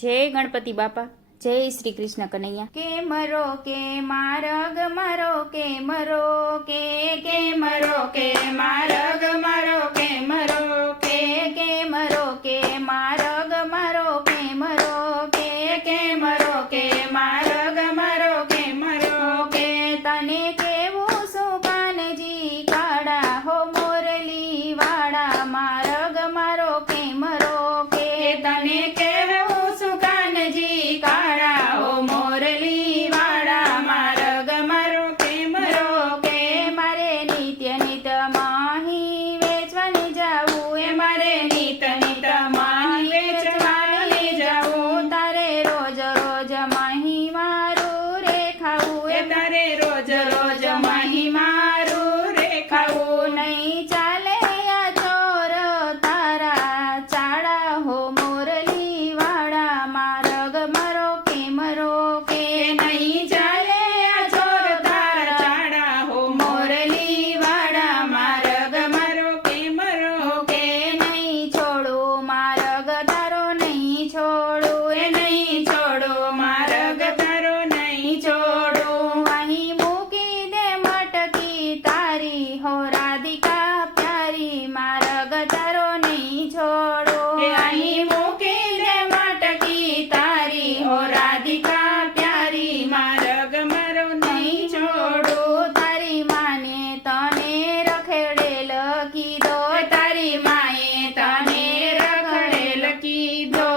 જય ગણપતિ બાપા, જય શ્રી કૃષ્ણ કનૈયા। કે મરો કે મારગ મારો કે મરો કે મરો કે મારગ મારો કે મરો કે મરો કે મારગ મારો કે મરો કે મરો કે મારગ મારો કે મરો કે તને કેવું સુકાનજી કાળા હો મોરલી વાળા મારગ મારો કે મરો કે તને કેવું સુકાનજી કાળા હો મોરલી વાળા મારગ મારો કે મરો કે મારે નિત્ય નિત માહી વેચવાની જાવું એ મારે નિત નિત માહી વેચવાની જાવું તારે રોજ રોજ માહી મારું રે ખાવું એ તારે રોજ રોજ માહી મારું રે ખાવું નહીં ચાલે આ ચોર તારા ચાળા હો મોરલી વાળા મારગ મારો કે મરો કે નહીં ચાલે આ ચોર તારા ચાળા હો મોરલી વાળા મારગ મારો કે મરો કે નહીં છોડું મારગ તારો નહીં છોડું એ નહીં છોડું મારગ તારો નહીં છોડું અહીં મૂકી દે મટકી તારી હો રાધિકા પ્યારી મારગ તારો નહીં છોડું અહીં મૂકી દે મટકી તારી હો રાધિકા પ્યારી મારગ મારો નહીં છોડું તારી માને તને રખડેલ કીધો તારી માએ તને રખડેલ કીધો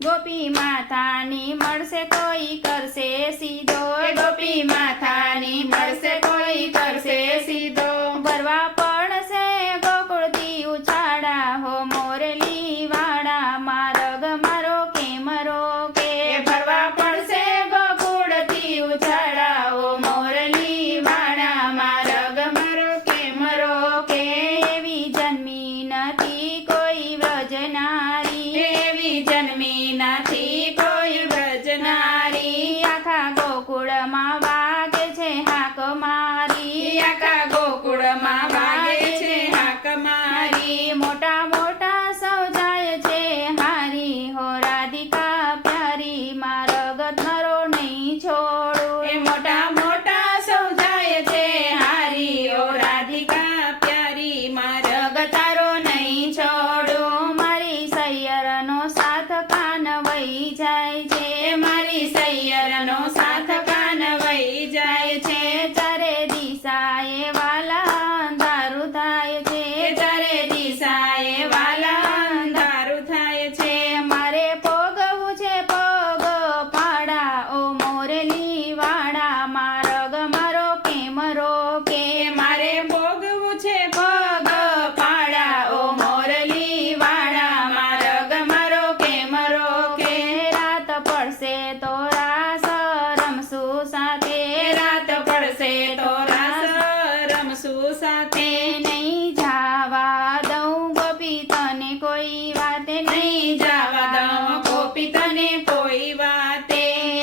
ગોપી માતાની મળશે કોઈ કરશે સીધો ગોપી માતાની મળશે કોઈ કરશે સીધો ભરવા પડશે ગોકુળથી ઉછાળા હો મોરલી વાળા મારગ મારો કે મરો કે ભરવા પડશે ગોકુળથી ઉછાળા હો મોરલી વાળા મારગ મારો કે મરો કે એવી જન્મી નથી કોઈ વ્રજનારી એવી જન્મી નથી કોઈ વ્રજનારી આખા ગોકુળમાં વાગે છે હાક મારી આખા ગોકુળમાં વાગે છે હાક મારી મોટા મોટા સૌ જાય છે હારી હો રાધિકા પ્યારી મારગ તારો નહીં છોડું એ મોટા મોટા સૌ જાય છે હારી હો રાધિકા પ્યારી મારગ તારો નહીં છોડું મારી સૈયરનો સાથ કાન વહી જાય છે મારી સૈયરનો સાથ કાન વહી જાય છે ચારે દિશાએ વાલા અંધારું થાય છે ચારે દિશાએ વાલા અંધારું થાય છે મારે ભોગવું છે પગ પાડા ઓ મોરલી વાળા મારગ મારો કે મરો કે મારે ભોગવું છે પગ પાડા ઓ મોરલી વાળા મારગ મારો કે મરો કે રાત પડશે તો રાસ રમશું સાથે રાત પડશે તો રાસ રમશું સાથે નહીં જાવા દઉં ગોપી તને કોઈ વાતે નહીં જાવા દઉં ગોપી તને કોઈ વાતે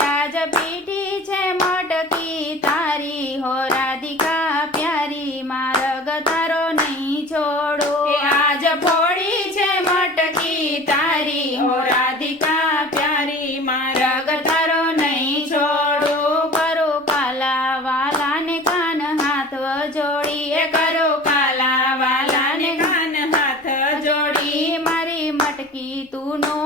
આજ પીઠી છે મટકી તારી હો રાધિકા પ્યારી મારગ તારો નહીં છોડું આજ ફોડી છે મટકી તારી હો રાધિકા પ્યારી મારગ તારો નહીં છોડું કરો કાલા વાલાને કાન હાથ જોડી એ કરો કાલા વાલાને કાન હાથ જોડી મારી મટકી તું નો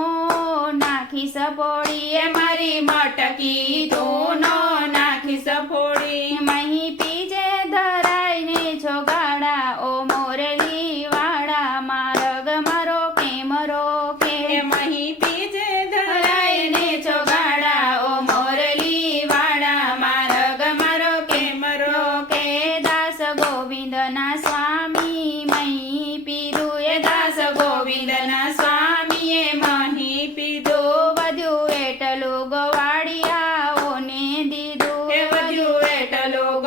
નાખી સપોડી એ મારી મટકી તું નો નાખી સપોડી મહી પીજે ધરાઈને છોગાડા ઓ મોરલી વાળા મારગ મારો કે મરો કે મહી પીજે ધરાઈને છોગાડા ઓ મોરલી વાળા મારગ મારો કે મરો કે દાસ ગોવિંદના સ્વામી મહી પીધું એ દાસ ગોવિંદના સ્વામીએ મહી પીધું વધ્યું એટલું ગવાડિયાઓને દીધું એ વધ્યું એટલું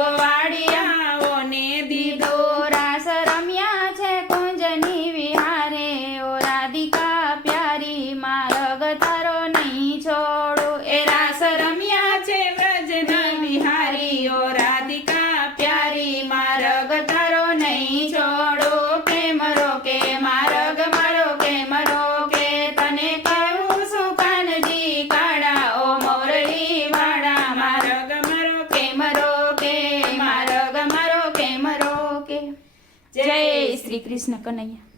શ્રી કૃષ્ણ કનૈયા.